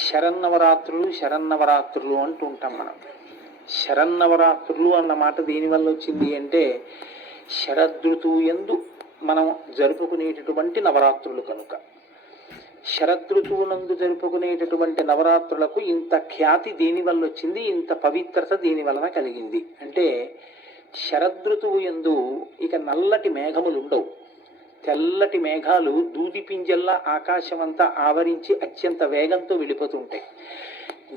శరన్నవరాత్రులు శరన్నవరాత్రులు అంటూ ఉంటాం మనం. శరన్నవరాత్రులు అన్న మాట దేనివల్ల వచ్చింది అంటే శరదృతువు యందు మనం జరుపుకునేటటువంటి నవరాత్రులు కనుక. శరదృతువునందు జరుపుకునేటటువంటి నవరాత్రులకు ఇంత ఖ్యాతి దేనివల్ల వచ్చింది, ఇంత పవిత్రత దేని వలన కలిగింది అంటే శరదృతువు యందు ఇక నల్లటి మేఘములు ఉండవు. తెల్లటి మేఘాలు దూది పింజల్లా ఆకాశమంతా ఆవరించి అత్యంత వేగంతో వెళ్ళిపోతుంటాయి.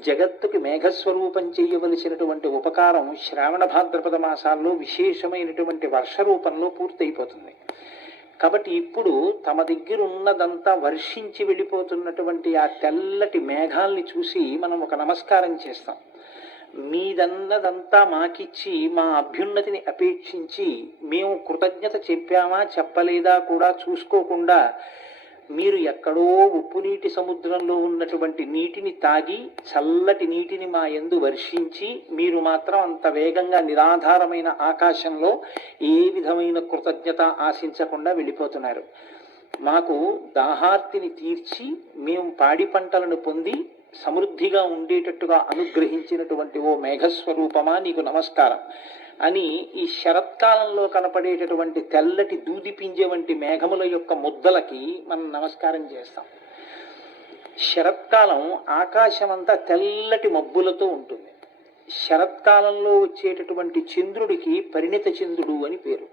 జగత్తుకి మేఘస్వరూపం చేయవలసినటువంటి ఉపకారం శ్రావణ భాద్రపద మాసాల్లో విశేషమైనటువంటి వర్ష రూపంలో పూర్తయిపోతుంది. కాబట్టి ఇప్పుడు తమ దగ్గర ఉన్నదంతా వర్షించి వెళ్ళిపోతున్నటువంటి ఆ తెల్లటి మేఘాల్ని చూసి మనం ఒక నమస్కారం చేస్తాం. మీదన్నదంతా మాకిచ్చి మా అభ్యున్నతిని అపేక్షించి మేము కృతజ్ఞత చెప్పామా చెప్పలేదా కూడా చూసుకోకుండా మీరు ఎక్కడో ఉప్పు నీటి సముద్రంలో ఉన్నటువంటి నీటిని తాగి చల్లటి నీటిని మా యందు వర్షించి మీరు మాత్రం అంత వేగంగా నిరాధారమైన ఆకాశంలో ఏ విధమైన కృతజ్ఞత ఆశించకుండా వెళ్ళిపోతున్నారు. మాకు దాహార్తిని తీర్చి మేము పాడి పంటలను పొంది సమృద్ధిగా ఉండేటట్టుగా అనుగ్రహించినటువంటి ఓ మేఘస్వరూపమా నీకు నమస్కారం అని ఈ శరత్కాలంలో కనపడేటటువంటి తెల్లటి దూది పింజ వంటి మేఘముల యొక్క ముద్దలకి మనం నమస్కారం చేస్తాం. శరత్కాలం ఆకాశం అంతా తెల్లటి మబ్బులతో ఉంటుంది. శరత్కాలంలో వచ్చేటటువంటి చంద్రుడికి పరిణిత చంద్రుడు అని పేరు.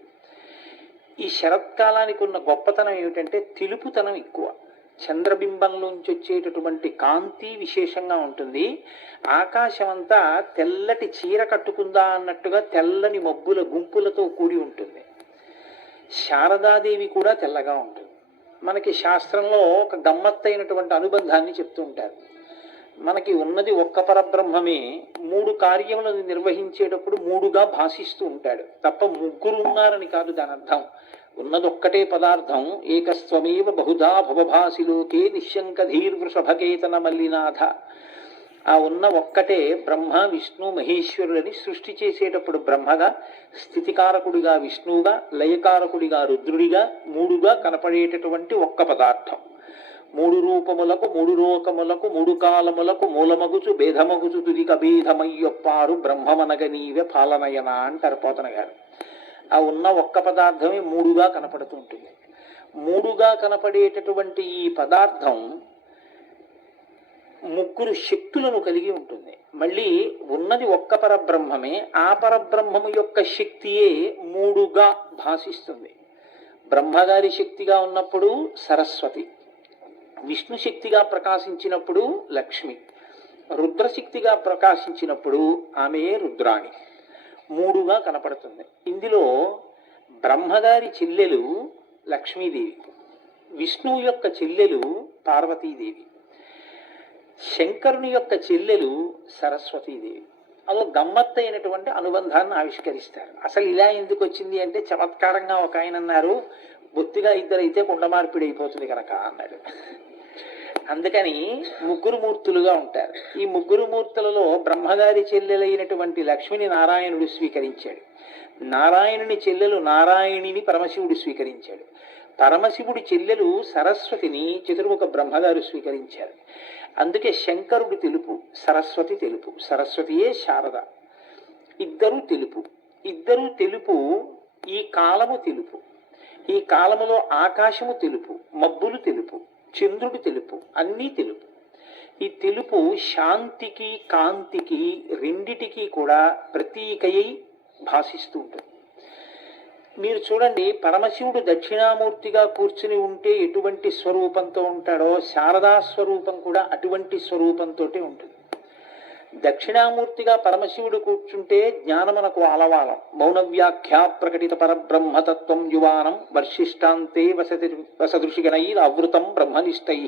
ఈ శరత్కాలానికి ఉన్న గొప్పతనం ఏమిటంటే తెలుపుతనం ఎక్కువ. చంద్రబింబంలోంచి వచ్చేటటువంటి కాంతి విశేషంగా ఉంటుంది. ఆకాశమంతా తెల్లటి చీర కట్టుకుందా అన్నట్టుగా తెల్లని మబ్బుల గుంపులతో కూడి ఉంటుంది. శారదాదేవి కూడా తెల్లగా ఉంటుంది. మనకి శాస్త్రంలో ఒక గమ్మత్తైనటువంటి అనుబంధాన్ని చెప్తూ ఉంటారు. మనకి ఉన్నది ఒక్క పరబ్రహ్మమే 3 కార్యములను నిర్వహించేటప్పుడు 3గా భాషిస్తూ ఉంటాడు తప్ప ముగ్గురు ఉన్నారని కాదు దాని అర్థం. ఉన్నదొక్కటే పదార్థం. ఏకస్వమేవ బహుధా భవభాసిలోకే నిశ్శంకధీర్వృషభకేతన మల్లినాథ. ఆ ఉన్న ఒక్కటే బ్రహ్మ విష్ణు మహేశ్వరులని సృష్టి చేసేటప్పుడు బ్రహ్మగా, స్థితికారకుడిగా విష్ణువుగా, లయకారకుడిగా రుద్రుడిగా 3గా కనపడేటటువంటి ఒక్క పదార్థం. 3 రూపములకు 3 లోకములకు 3 కాలములకు మూలమగుచు భేదమగుచు తుదిక భేదమయ్యొప్పారు బ్రహ్మమనగ నీవే పాలనయన అంటారు పోతన గారు. ఆ ఉన్న ఒక్క పదార్థమే 3గా కనపడుతూ ఉంటుంది. 3గా కనపడేటటువంటి ఈ పదార్థం 3 శక్తులను కలిగి ఉంటుంది. మళ్ళీ ఉన్నది ఒక్క పరబ్రహ్మమే, ఆ పరబ్రహ్మము యొక్క శక్తియే 3గా భాషిస్తుంది. బ్రహ్మగారి శక్తిగా ఉన్నప్పుడు సరస్వతి, విష్ణు శక్తిగా ప్రకాశించినప్పుడు లక్ష్మి, రుద్రశక్తిగా ప్రకాశించినప్పుడు ఆమె రుద్రాణి. 3గా కనపడుతుంది. ఇందులో బ్రహ్మగారి చెల్లెలు లక్ష్మీదేవి, విష్ణువు యొక్క చెల్లెలు పార్వతీదేవి, శంకరుని యొక్క చెల్లెలు సరస్వతీదేవి. అదో గమ్మత్తైనటువంటి అనుబంధాన్ని ఆవిష్కరిస్తారు. అసలు ఇలా ఎందుకు వచ్చింది అంటే చమత్కారంగా ఒక ఆయన అన్నారు, బొత్తిగా ఇద్దరైతే కుండమార్పిడి అయిపోతుంది కనుక అన్నాడు. అందుకని 3 మూర్తులుగా ఉంటారు. ఈ 3 మూర్తులలో బ్రహ్మగారి చెల్లెలైనటువంటి లక్ష్మిని నారాయణుడు స్వీకరించాడు. నారాయణుని చెల్లెలు నారాయణిని పరమశివుడు స్వీకరించాడు. పరమశివుడి చెల్లెలు సరస్వతిని చతుర్ముఖ బ్రహ్మగారు స్వీకరించారు. అందుకే శంకరుడు తెలుపు, సరస్వతి తెలుపు. సరస్వతియే శారద. ఇద్దరు తెలుపు. ఈ కాలము తెలుపు. ఈ కాలములో ఆకాశము తెలుపు, మబ్బులు తెలుపు, చంద్రుడు తెలుపు, అన్నీ తెలుపు. ఈ తెలుపు శాంతికి కాంతికి రెండిటికి కూడా ప్రతీకయై భాషిస్తూ ఉంటుంది. మీరు చూడండి, పరమశివుడు దక్షిణామూర్తిగా కూర్చుని ఉంటే ఎటువంటి స్వరూపంతో ఉంటాడో శారదా స్వరూపం కూడా అటువంటి స్వరూపంతో ఉంటుంది. దక్షిణామూర్తిగా పరమశివుడు కూర్చుంటే జ్ఞానమునకు ఆలవాలం. మౌన వ్యాఖ్యా ప్రకటిత పరబ్రహ్మతత్వం యువానం వర్షిష్టాంతే వసదృషిగణైరవృతం బ్రహ్మనిష్టై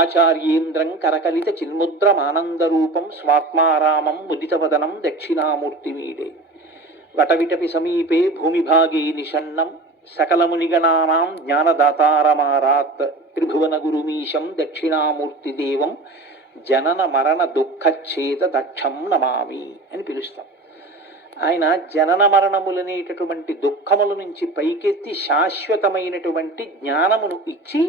ఆచార్యేంద్రం కరకలిత చిన్ముద్రమానందరూపం స్వాత్మారామం ముదితవదనం దక్షిణామూర్తిమీడే వటవిటపి సమీపే భూమిభాగే నిషన్నం సకలమునిగణానాం జ్ఞానదాతారమారాత్ త్రిభువన గురుమీశం దక్షిణామూర్తిదేవం జనన మరణ దుఃఖచ్ఛేద దక్షం నమామి అని పిలుస్తాం. ఆయన జనన మరణములనేటటువంటి దుఃఖముల నుంచి పైకెత్తి శాశ్వతమైనటువంటి జ్ఞానమును ఇచ్చి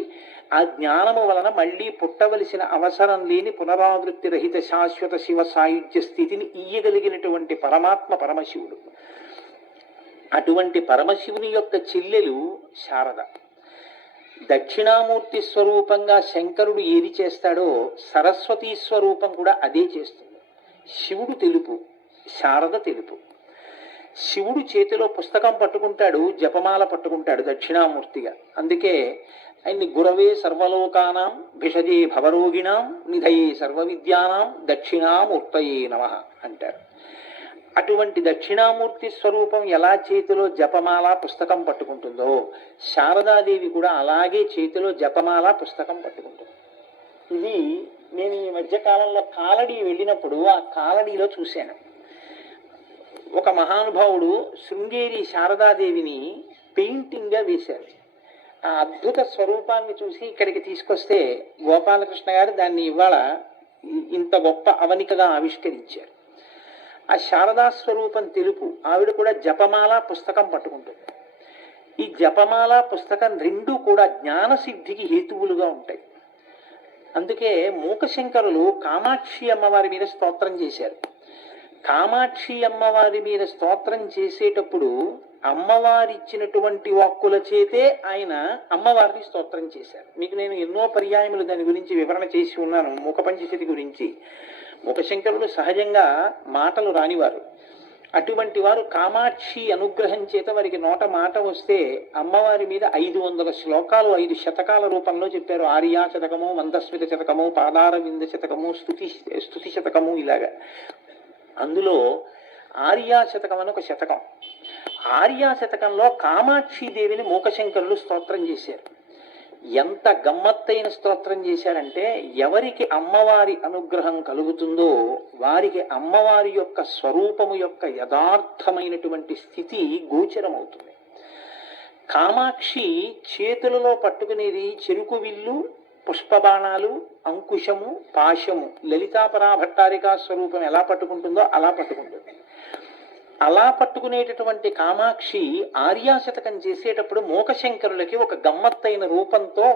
ఆ జ్ఞానము వలన మళ్ళీ పుట్టవలసిన అవసరం లేని పునరావృత్తి రహిత శాశ్వత శివ సాయుధ్య స్థితిని ఇయ్యగలిగినటువంటి పరమాత్మ పరమశివుడు. అటువంటి పరమశివుని యొక్క చెల్లెలు శారద. దక్షిణామూర్తి స్వరూపంగా శంకరుడు ఏది చేస్తాడో సరస్వతీ స్వరూపం కూడా అదే చేస్తుంది. శివుడు తెలుపు, శారద తెలుపు. శివుడు చేతిలో పుస్తకం పట్టుకుంటాడు, జపమాల పట్టుకుంటాడు దక్షిణామూర్తిగా. అందుకే ఆయన్ని గురవే సర్వలోకానాం భిషజే భవరోగిణాం నిధయే సర్వవిద్యానాం దక్షిణామూర్తయే నమః అంటారు. అటువంటి దక్షిణామూర్తి స్వరూపం ఎలా చేతిలో జపమాల పుస్తకం పట్టుకుంటుందో శారదాదేవి కూడా అలాగే చేతిలో జపమాల పుస్తకం పట్టుకుంటుంది. ఇది నేను ఈ మధ్యకాలంలో కాలడీ వెళ్ళినప్పుడు ఆ కాలడీలో చూశాను. ఒక మహానుభావుడు శృంగేరి శారదాదేవిని పెయింటింగ్గా వేశారు. ఆ అద్భుత స్వరూపాన్ని చూసి ఇక్కడికి తీసుకొస్తే గోపాలకృష్ణ గారు దాన్ని ఇవాళ ఇంత గొప్ప అవనికగా ఆవిష్కరించారు. ఆ శారదా స్వరూపం తెలుపు, ఆవిడ కూడా జపమాల పుస్తకం పట్టుకుంటుంది. ఈ జపమాల పుస్తకం రెండూ కూడా జ్ఞానసిద్ధికి హేతువులుగా ఉంటాయి. అందుకే మూకశంకరులు కామాక్షి అమ్మవారి మీద స్తోత్రం చేశారు. కామాక్షి అమ్మవారి మీద స్తోత్రం చేసేటప్పుడు అమ్మవారి ఇచ్చినటువంటి వాక్కుల చేతే ఆయన అమ్మవారిని స్తోత్రం చేశారు. మీకు నేను ఎన్నో పర్యాయములు దాని గురించి వివరణ చేసి ఉన్నాను. మూక పంచశతి గురించి. మూకశంకరులు సహజంగా మాటలు రానివారు. అటువంటి వారు కామాక్షి అనుగ్రహం చేత వారికి నోట మాట వస్తే అమ్మవారి మీద 500 శ్లోకాలు 5 శతకాల రూపంలో చెప్పారు. ఆర్యా శతకము, మందస్మిత శతకము, పాదారవింద శతకము, స్తుతి శతకము, ఇలాగా. అందులో ఆర్యా శతకం అని ఒక శతకం. ఆర్యా శతకంలో కామాక్షిదేవిని మూకశంకరులు స్తోత్రం చేశారు. ఎంత గమ్మత్తైన స్తోత్రం చేశారంటే, ఎవరికి అమ్మవారి అనుగ్రహం కలుగుతుందో వారికి అమ్మవారి యొక్క స్వరూపము యొక్క యథార్థమైనటువంటి స్థితి గోచరమవుతుంది. కామాక్షి చేతులలో పట్టుకునేది చెరుకు విల్లు, పుష్పబాణాలు, అంకుశము, పాశము. లలితాపరాభట్టారికా స్వరూపం ఎలా పట్టుకుంటుందో అలా పట్టుకుంటుంది. అలా పట్టుకునేటటువంటి కామాక్షి ఆర్యాశతకం చేసేటప్పుడు మూకశంకరులకి ఒక గమ్మత్తైన రూపంతో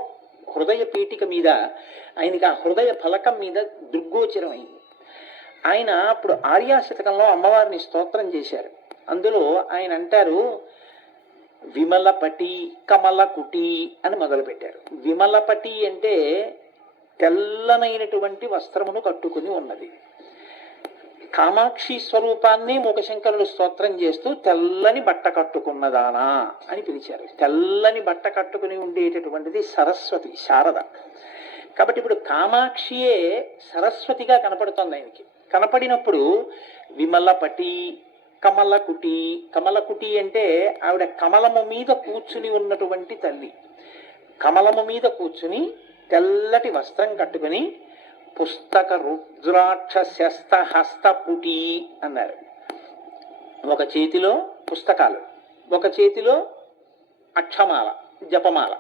హృదయ పీఠిక మీద, ఆయనకి ఆ హృదయ ఫలకం మీద దృగ్గోచరం అయింది. ఆయన అప్పుడు ఆర్యాశతకంలో అమ్మవారిని స్తోత్రం చేశారు. అందులో ఆయన అంటారు, విమలపటి కమలకుటి అని మొదలుపెట్టారు. విమలపటి అంటే తెల్లనైనటువంటి వస్త్రమును కట్టుకుని ఉన్నది. కామాక్షి స్వరూపాన్ని మూకశంకరులు స్తోత్రం చేస్తూ తెల్లని బట్ట కట్టుకున్నదానా అని పిలిచారు. తెల్లని బట్ట కట్టుకుని ఉండేటటువంటిది సరస్వతి, శారద. కాబట్టి ఇప్పుడు కామాక్షియే సరస్వతిగా కనపడుతోంది ఆయనకి. కనపడినప్పుడు విమలపటి కమలకుటి. కమలకుటి అంటే ఆవిడ కమలము మీద కూర్చుని ఉన్నటువంటి తల్లి. కమలము మీద కూర్చుని తెల్లటి వస్త్రం కట్టుకుని పుస్తక రుద్రాక్ష శస్త హస్తపుటి అన్నారు. ఒక చేతిలో పుస్తకాలు, ఒక చేతిలో అక్షమాల, జపమాల.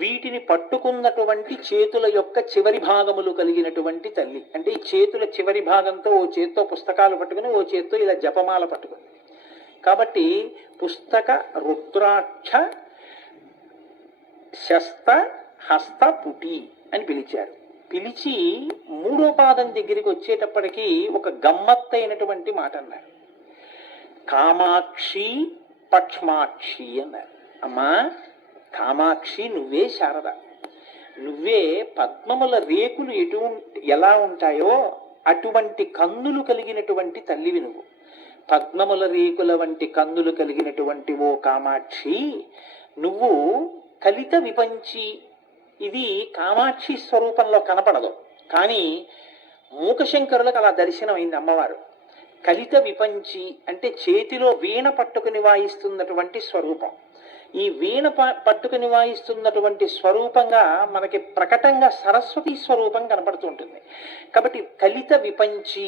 వీటిని పట్టుకున్నటువంటి చేతుల యొక్క చివరి భాగములు కలిగినటువంటి తల్లి. అంటే ఈ చేతుల చివరి భాగంతో ఓ చేత్తో పుస్తకాలు పట్టుకుని ఓ చేత్తో ఇలా జపమాల పట్టుకుంది. కాబట్టి పుస్తక రుద్రాక్ష శస్త హస్తపుటి అని పిలిచారు. పిలిచి మూడో పాదం దగ్గరికి వచ్చేటప్పటికీ ఒక గమ్మత్తైనటువంటి మాట అన్నారు. కామాక్షి పక్ష్మాక్షి అన్నారు. అమ్మా కామాక్షి, నువ్వే శారద. నువ్వే పద్మముల రేకులు ఎలా ఉంటాయో అటువంటి కన్నులు కలిగినటువంటి తల్లివి నువ్వు. పద్మముల రేకుల వంటి కన్నులు కలిగినటువంటి ఓ కామాక్షి, నువ్వు కలిత విపంచి. ఇది కామాక్షి స్వరూపంలో కనపడదు, కానీ మూకశంకరులకు అలా దర్శనమైంది అమ్మవారు. కలిత విపంచి అంటే చేతిలో వీణ పట్టుకుని వాయిస్తున్నటువంటి స్వరూపం. ఈ వీణ పట్టుకుని వాయిస్తున్నటువంటి స్వరూపంగా మనకి ప్రకటంగా సరస్వతి స్వరూపం కనపడుతుంటుంది. కాబట్టి కలిత విపంచి.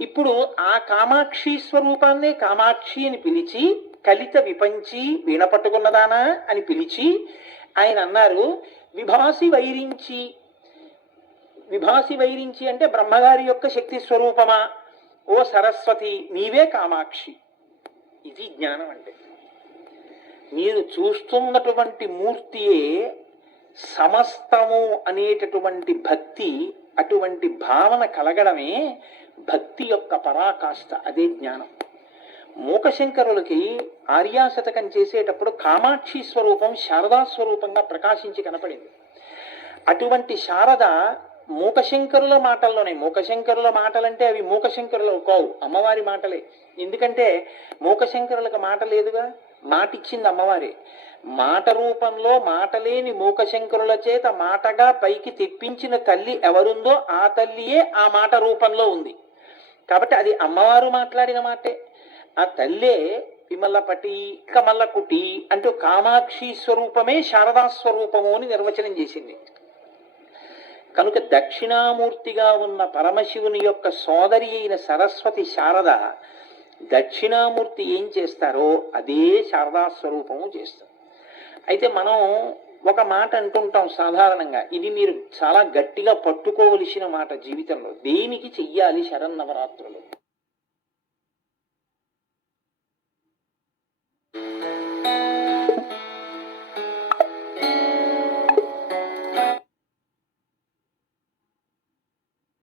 ఇప్పుడు ఆ కామాక్షి స్వరూపాన్నే కామాక్షి అని పిలిచి, కలిత విపంచి వీణ పట్టుకున్నదానా అని పిలిచి ఆయన అన్నారు, విభాసి వైరించి. విభాసి వైరించి అంటే బ్రహ్మగారి యొక్క శక్తి స్వరూపమా, ఓ సరస్వతి నీవే కామాక్షి. ఇది జ్ఞానం అంటే. మీరు చూస్తున్నటువంటి మూర్తియే సమస్తము అనేటటువంటి భక్తి, అటువంటి భావన కలగడమే భక్తి యొక్క పరాకాష్ఠ, అదే జ్ఞానం. మూకశంకరులకి ఆర్యాశతకం చేసేటప్పుడు కామాక్షి స్వరూపం శారదా స్వరూపంగా ప్రకాశించి కనపడింది. అటువంటి శారద మూకశంకరుల మాటల్లోనే, మూకశంకరుల మాటలంటే అవి మూకశంకరులు కావు, అమ్మవారి మాటలే. ఎందుకంటే మూకశంకరులకు మాట లేదుగా, మాటిచ్చింది అమ్మవారే. మాట రూపంలో మాటలేని మూకశంకరుల చేత మాటగా పైకి తెప్పించిన తల్లి ఎవరుందో ఆ తల్లియే ఆ మాట రూపంలో ఉంది. కాబట్టి అది అమ్మవారు మాట్లాడిన మాటే. ఆ తల్లే విమలపటి కమలకుటి అంటూ కామాక్షి స్వరూపమే శారదా స్వరూపము అని నిర్వచనం చేసింది. కనుక దక్షిణామూర్తిగా ఉన్న పరమశివుని యొక్క సోదరి అయిన సరస్వతి శారద దక్షిణామూర్తి ఏం చేస్తారో అదే శారదా స్వరూపము చేస్తారు. అయితే మనం ఒక మాట అంటుంటాం సాధారణంగా, ఇది మీరు చాలా గట్టిగా పట్టుకోవలసిన మాట జీవితంలో. దేనికి చెయ్యాలి శరన్నవరాత్రులు?